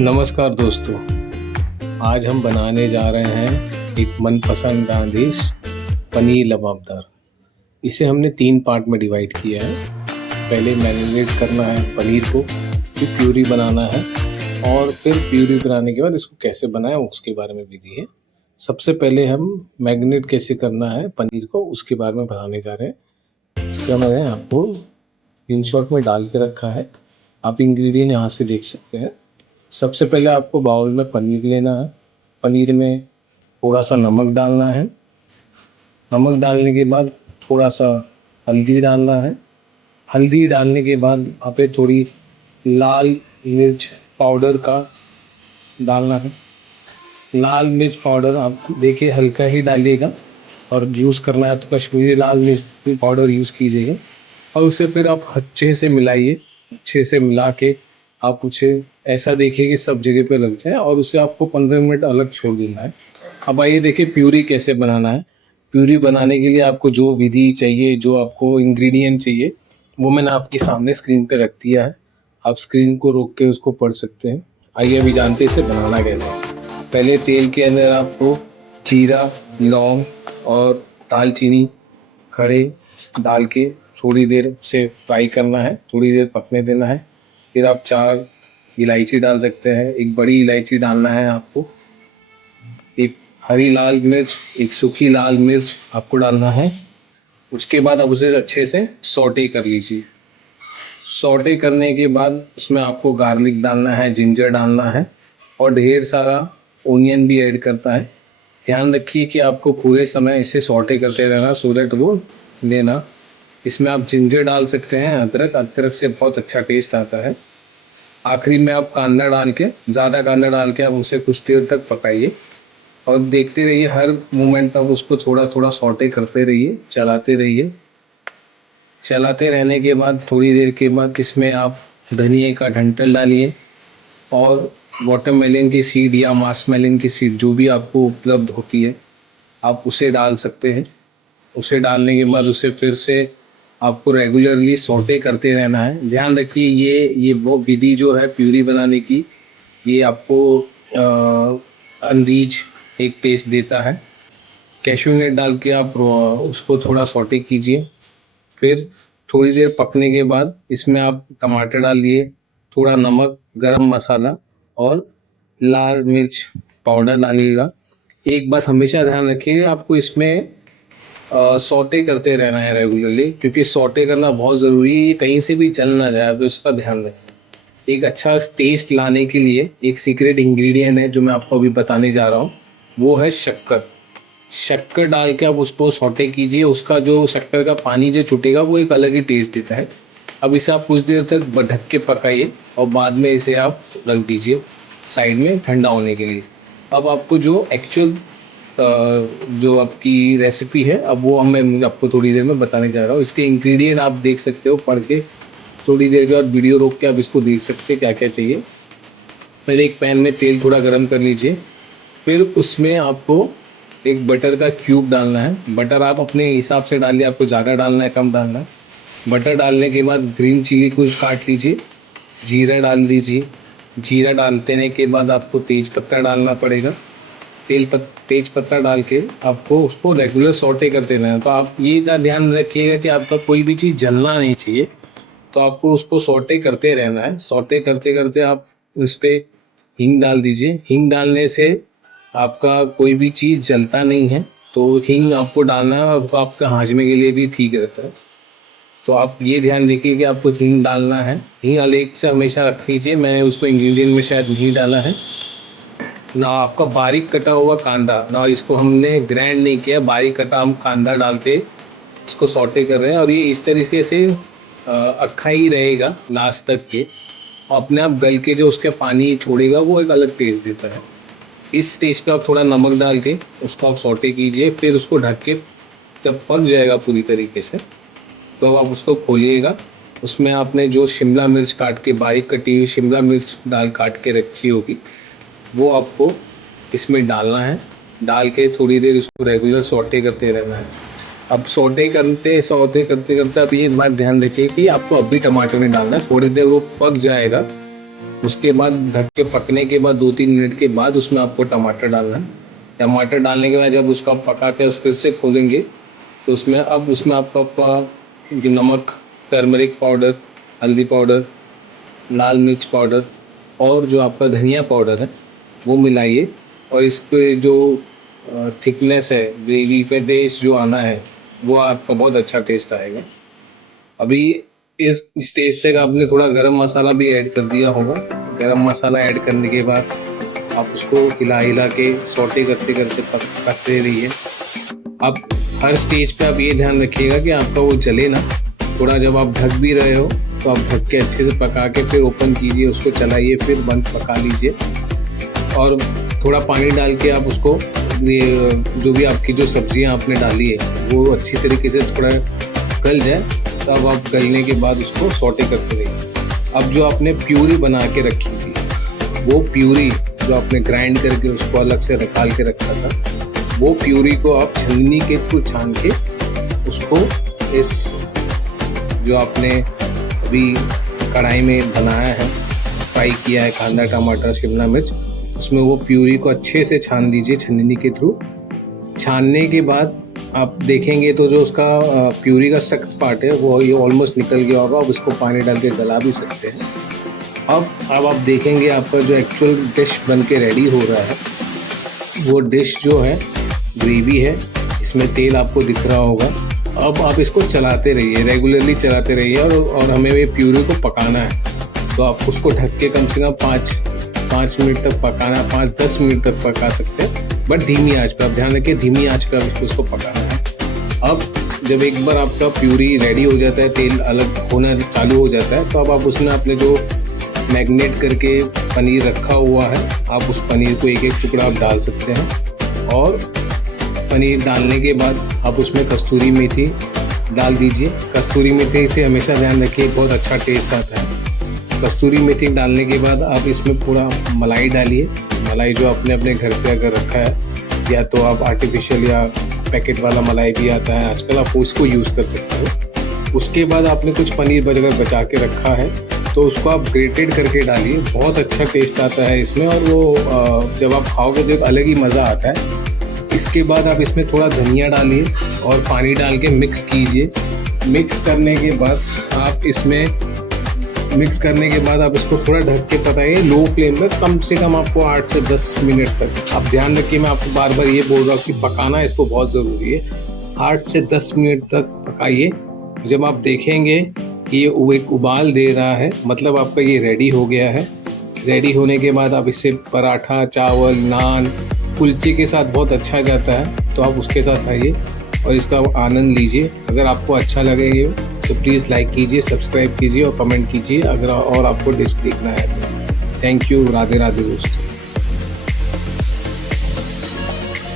नमस्कार दोस्तों, आज हम बनाने जा रहे हैं एक मनपसंद डिश पनीर लबाबदार। इसे हमने 3 पार्ट में डिवाइड किया है। पहले मैरिनेट करना है पनीर को, फिर प्यूरी बनाना है और फिर प्यूरी बनाने के बाद इसको कैसे बनाएं उसके बारे में विधि है। सबसे पहले हम मैरिनेट कैसे करना है पनीर को उसके बारे में बताने जा रहे हैं। इसका मैंने आपको स्क्रीनशॉट में डाल के रखा है, आप इंग्रेडिएंट यहाँ से देख सकते हैं। सबसे पहले आपको बाउल में पनीर लेना है। पनीर में थोड़ा सा नमक डालना है। नमक डालने के बाद थोड़ा सा हल्दी डालना है। हल्दी डालने के बाद वहाँ पे थोड़ी लाल मिर्च पाउडर का डालना है। लाल मिर्च पाउडर आप देखिए हल्का ही डालिएगा, और यूज़ करना है तो कश्मीरी लाल मिर्च पाउडर यूज़ कीजिएगा। और उसे फिर आप अच्छे से मिलाइए। अच्छे से मिला के आप उसे ऐसा देखिए कि सब जगह पे लग जाए, और उसे आपको 15 मिनट अलग छोड़ देना है। अब आइए देखिए प्यूरी कैसे बनाना है। प्यूरी बनाने के लिए आपको जो विधि चाहिए, जो आपको इंग्रेडिएंट चाहिए, वो मैंने आपके सामने स्क्रीन पे रख दिया है। आप स्क्रीन को रोक के उसको पढ़ सकते हैं। आइए अभी जानते हैं इसे बनाना कैसे है। पहले तेल के अंदर आपको जीरा, लौंग और दालचीनी खड़े डाल के थोड़ी देर से फ्राई करना है, थोड़ी देर पकने देना है। फिर आप 4 इलायची डाल सकते हैं। एक बड़ी इलायची डालना है आपको। एक हरी लाल मिर्च, एक सूखी लाल मिर्च आपको डालना है। उसके बाद आप उसे अच्छे से सौटे कर लीजिए। सौटे करने के बाद उसमें आपको गार्लिक डालना है, जिंजर डालना है और ढेर सारा ओनियन भी ऐड करता है। ध्यान रखिए कि आपको पूरे समय इसे सौटे करते रहना, सो दैट वो लेना। इसमें आप जिंजर डाल सकते हैं, अदरक। अदरक से बहुत अच्छा टेस्ट आता है। आखिरी में आप कांदा डाल के, ज़्यादा कांदा डाल के आप उसे कुछ देर तक पकाइए और देखते रहिए। हर मोमेंट पर उसको थोड़ा थोड़ा सौटे करते रहिए, चलाते रहिए। चलाते रहने के बाद थोड़ी देर के बाद इसमें आप धनिए का डंठल डालिए और वाटरमेलन की सीड या मास्कमेलन की सीड जो भी आपको उपलब्ध होती है, आप उसे डाल सकते हैं। उसे डालने के बाद उसे फिर से आपको रेगुलरली सौटे करते रहना है। ध्यान रखिए ये वो विधि जो है प्यूरी बनाने की, ये आपको अनरीच एक टेस्ट देता है। कैशू नट डाल के आप उसको थोड़ा सौटे कीजिए। फिर थोड़ी देर पकने के बाद इसमें आप टमाटर डालिए, थोड़ा नमक, गरम मसाला और लाल मिर्च पाउडर डालिएगा। एक बात हमेशा ध्यान रखिएगा, आपको इसमें सौटे करते रहना है रेगुलरली, क्योंकि सौटे करना बहुत ज़रूरी है। कहीं से भी जल ना जाए, तो इसका ध्यान रखें। एक अच्छा टेस्ट लाने के लिए एक सीक्रेट इंग्रेडिएंट है जो मैं आपको अभी बताने जा रहा हूँ, वो है शक्कर। शक्कर डाल के आप उसको सौटे कीजिए। उसका जो शक्कर का पानी जो छूटेगा वो एक अलग ही टेस्ट देता है। अब इसे आप कुछ देर तक ढक के पकाइए और बाद में इसे आप रख दीजिए साइड में ठंडा होने के लिए। अब आपको जो एक्चुअल जो आपकी रेसिपी है, अब वो मैं आपको थोड़ी देर में बताने जा रहा हूँ। इसके इंग्रेडिएंट आप देख सकते हो पढ़ के। थोड़ी देर के बाद वीडियो रोक के आप इसको देख सकते हैं क्या क्या चाहिए। पहले एक पैन में तेल थोड़ा गर्म कर लीजिए। फिर उसमें आपको एक बटर का क्यूब डालना है। बटर आप अपने हिसाब से डालिए, आपको ज़्यादा डालना है कम डालना है। बटर डालने के बाद ग्रीन चिली कुछ काट लीजिए, जीरा डाल दीजिए। जीरा डालने के बाद आपको तेज पत्ता डालना पड़ेगा। तेज पत्ता डाल के आपको उसको रेगुलर सौटे करते रहना है। तो आप ये ध्यान रखिएगा कि आपका कोई भी चीज़ जलना नहीं चाहिए, तो आपको उसको सौटे करते रहना है। सौटे करते करते आप उस पे हींग डाल दीजिए। हींग डालने से आपका कोई भी चीज़ जलता नहीं है, तो हींग आपको डालना है और आपका हाजमे के लिए भी ठीक रहता है। तो आप ये ध्यान रखिए कि आपको हींग डालना है। हींग अलग से हमेशा रख लीजिए, मैंने उसको इंग्रेडिएंट में शायद नहीं डाला है ना। आपका बारीक कटा हुआ कांदा ना, इसको हमने ग्राइंड नहीं किया, बारीक कटा हम कांदा डालते इसको सौटे कर रहे हैं, और ये इस तरीके से अक्खा ही रहेगा लास्ट तक के। अपने आप गल के जो उसके पानी छोड़ेगा वो एक अलग टेस्ट देता है। इस स्टेज पे आप थोड़ा नमक डाल के उसको आप सौटे कीजिए। फिर उसको ढक के जब पक जाएगा पूरी तरीके से, तो आप उसको खोलिएगा। उसमें आपने जो शिमला मिर्च काट के, बारीक कटी हुई शिमला मिर्च डाल काट के रखी होगी, वो आपको इसमें डालना है। डाल के थोड़ी देर इसको रेगुलर सौटे करते रहना है। अब सौटे करते करते आप ये बात ध्यान रखिए कि आपको अभी टमाटर नहीं डालना है, थोड़ी देर वो पक जाएगा उसके बाद ढक के पकने के बाद 2-3 मिनट के बाद उसमें आपको टमाटर डालना है। टमाटर डालने के बाद जब उसको आप पका के फिर से खोलेंगे तो उसमें आपका जो नमक, टर्मरिक पाउडर, हल्दी पाउडर, लाल मिर्च पाउडर और जो आपका धनिया पाउडर है वो मिलाइए। और इस पे जो थिकनेस है, ग्रेवी पे टेस्ट जो आना है वो आपका बहुत अच्छा टेस्ट आएगा। अभी इस स्टेज तक आपने थोड़ा गरम मसाला भी ऐड कर दिया होगा। गरम मसाला ऐड करने के बाद आप उसको हिला हिला के सौटे करते करते पकते रहिए। आप हर स्टेज पे आप ये ध्यान रखिएगा कि आपका वो जले ना। थोड़ा जब आप ढक भी रहे हो तो आप ढक के अच्छे से पका के फिर ओपन कीजिए, उसको चलाइए, फिर बंद पका लीजिए। और थोड़ा पानी डाल के आप उसको ये जो भी आपकी जो सब्जियां आपने डाली है वो अच्छी तरीके से थोड़ा गल जाए, तब आप गलने के बाद उसको सौटे करते रहिए। अब जो आपने प्यूरी बना के रखी थी, वो प्यूरी जो आपने ग्राइंड करके उसको अलग से निकाल के रखा था, वो प्यूरी को आप छन्नी के थ्रू छान के उसको इस जो आपने अभी कढ़ाई में बनाया है, फ्राई किया है कांदा, टमाटर, शिमला मिर्च, उसमें वो प्यूरी को अच्छे से छान दीजिए छन्नी के थ्रू। छानने के बाद आप देखेंगे तो जो उसका प्यूरी का सख्त पार्ट है वो ये ऑलमोस्ट निकल गया होगा। अब उसको पानी डाल के गला भी सकते हैं। अब आप देखेंगे आपका जो एक्चुअल डिश बन के रेडी हो रहा है, वो डिश जो है ग्रेवी है, इसमें तेल आपको दिख रहा होगा। अब आप इसको चलाते रहिए, रेगुलरली चलाते रहिए और हमें ये प्यूरी को पकाना है। तो आप उसको ढक के कम से कम 5 मिनट तक पकाना, 5-10 मिनट तक पका सकते हैं, बट धीमी आंच पे। आप ध्यान रखिए धीमी आंच पे आपको उसको पकाना है। अब जब एक बार आपका प्यूरी रेडी हो जाता है, तेल अलग होना चालू हो जाता है, तो अब आप उसमें अपने जो मैग्नेट करके पनीर रखा हुआ है, आप उस पनीर को एक एक टुकड़ा आप डाल सकते हैं। और पनीर डालने के बाद आप उसमें कस्तूरी मेथी डाल दीजिए। कस्तूरी मेथी से हमेशा ध्यान रखिए, बहुत अच्छा टेस्ट आता है। कस्तूरी मेथी डालने के बाद आप इसमें पूरा मलाई डालिए। मलाई जो आपने अपने घर पे अगर रखा है, या तो आप आर्टिफिशियल या पैकेट वाला मलाई भी आता है आजकल, आप उसको यूज़ कर सकते हो। उसके बाद आपने कुछ पनीर अगर बचा के रखा है तो उसको आप ग्रेटेड करके डालिए, बहुत अच्छा टेस्ट आता है इसमें। और वो जब आप खाओगे तो एक अलग ही मज़ा आता है। इसके बाद आप इसमें थोड़ा धनिया डालिए और पानी डाल के मिक्स कीजिए। मिक्स करने के बाद आप इसको थोड़ा ढक के पकाइए लो फ्लेम में, कम से कम आपको 8 से 10 मिनट तक। आप ध्यान रखिए, मैं आपको बार बार ये बोल रहा हूँ कि पकाना इसको बहुत ज़रूरी है। 8 से 10 मिनट तक पकाइए। जब आप देखेंगे कि ये एक उबाल दे रहा है, मतलब आपका ये रेडी हो गया है। रेडी होने के बाद आप इससे पराठा, चावल, नान, कुलचे के साथ बहुत अच्छा जाता है, तो आप उसके साथ आइए और इसका आनंद लीजिए। अगर आपको अच्छा लगे ये तो प्लीज़ लाइक कीजिए, सब्सक्राइब कीजिए और कमेंट कीजिए अगर और आपको डिश देखना है तो। Thank you. राधे राधे दोस्तों।